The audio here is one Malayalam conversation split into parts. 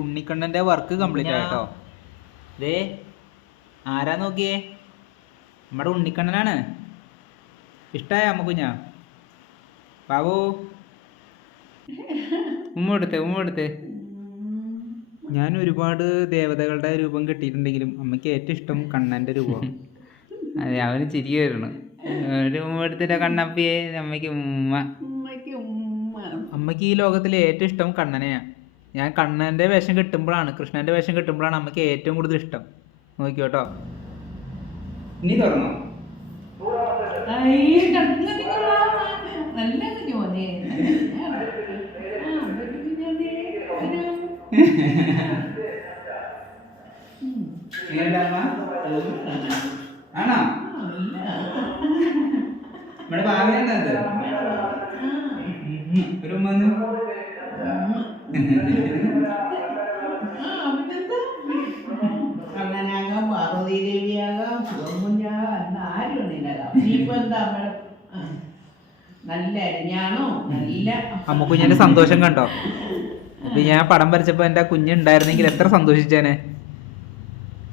ഉണ്ണിക്കണ്ണന്റെ വർക്ക് കംപ്ലീറ്റ് ആയിട്ടോ. ദേ ആരാ നോക്കിയേ, നമ്മുടെ ഉണ്ണിക്കണ്ണനാണ്. ഇഷ്ടായ അമ്മ കുഞ്ഞാ? ബാബു ഉമ്മ എടുത്ത്. ഞാൻ ഒരുപാട് ദേവതകളുടെ രൂപം കിട്ടിയിട്ടുണ്ടെങ്കിലും അമ്മയ്ക്ക് ഏറ്റവും ഇഷ്ടം കണ്ണന്റെ രൂപം. അതെ, അവന് ചിരി വരുന്നു. ഒരു ഉമ്മ എടുത്തിട്ട് കണ്ണപ്പിയെ അമ്മയ്ക്ക് ഉമ്മ. അമ്മയ്ക്ക് ഈ ലോകത്തിലെ ഏറ്റവും ഇഷ്ടം കണ്ണനെയാ. ഞാൻ കണ്ണന്റെ വേഷം കിട്ടുമ്പോഴാണ്, കൃഷ്ണന്റെ വേഷം കിട്ടുമ്പോഴാണ് അമ്മയ്ക്ക് ഏറ്റവും കൂടുതൽ ഇഷ്ടം. നോക്കിയോട്ടോ, ഇനി തുറന്നോ. ആണോ? നമ്മുടെ ഭാവിയാണത്. ഒരു അങ്ങനാകാം, പാർവതി ദേവിയാകാം, സുഖമുഞ്ഞാകാം, ആരും ഉണ്ടില്ലാകാം. ഇനിയിപ്പോ എന്താ നല്ല അരിഞ്ഞാണോ നല്ല അമ്മ കുഞ്ഞിന്റെ സന്തോഷം കണ്ടോ? അപ്പൊ ഞാൻ പടം വരച്ചപ്പോ എന്റെ കുഞ്ഞുണ്ടായിരുന്നെങ്കിൽ എത്ര സന്തോഷിച്ചേനെ.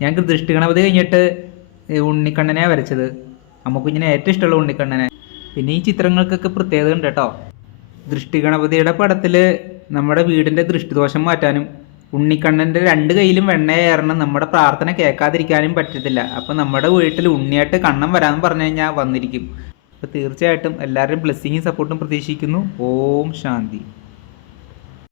ഞാൻ ദൃഷ്ടിഗണപതി കഴിഞ്ഞിട്ട് ഉണ്ണിക്കണ്ണനെയാണ് വരച്ചത്, അമ്മ കുഞ്ഞിനെ ഏറ്റവും ഇഷ്ടമുള്ള ഉണ്ണിക്കണ്ണനെ. പിന്നെ ഈ ചിത്രങ്ങൾക്കൊക്കെ പ്രത്യേകത ഉണ്ട് കേട്ടോ. ദൃഷ്ടിഗണപതിയുടെ പടത്തിൽ നമ്മുടെ വീടിൻ്റെ ദൃഷ്ടിദോഷം മാറ്റാനും ഉണ്ണിക്കണ്ണൻ്റെ 2 കൈയിലും വെണ്ണയേറണം നമ്മുടെ പ്രാർത്ഥന കേൾക്കാതിരിക്കാനും പറ്റത്തില്ല. അപ്പം നമ്മുടെ വീട്ടിൽ ഉണ്ണിയായിട്ട് കണ്ണൻ വരാമെന്ന് പറഞ്ഞു കഴിഞ്ഞാൽ വന്നിരിക്കും. അപ്പോൾ തീർച്ചയായിട്ടും എല്ലാവരുടെയും ബ്ലെസ്സിങ്ങും സപ്പോർട്ടും പ്രതീക്ഷിക്കുന്നു. ഓം ശാന്തി.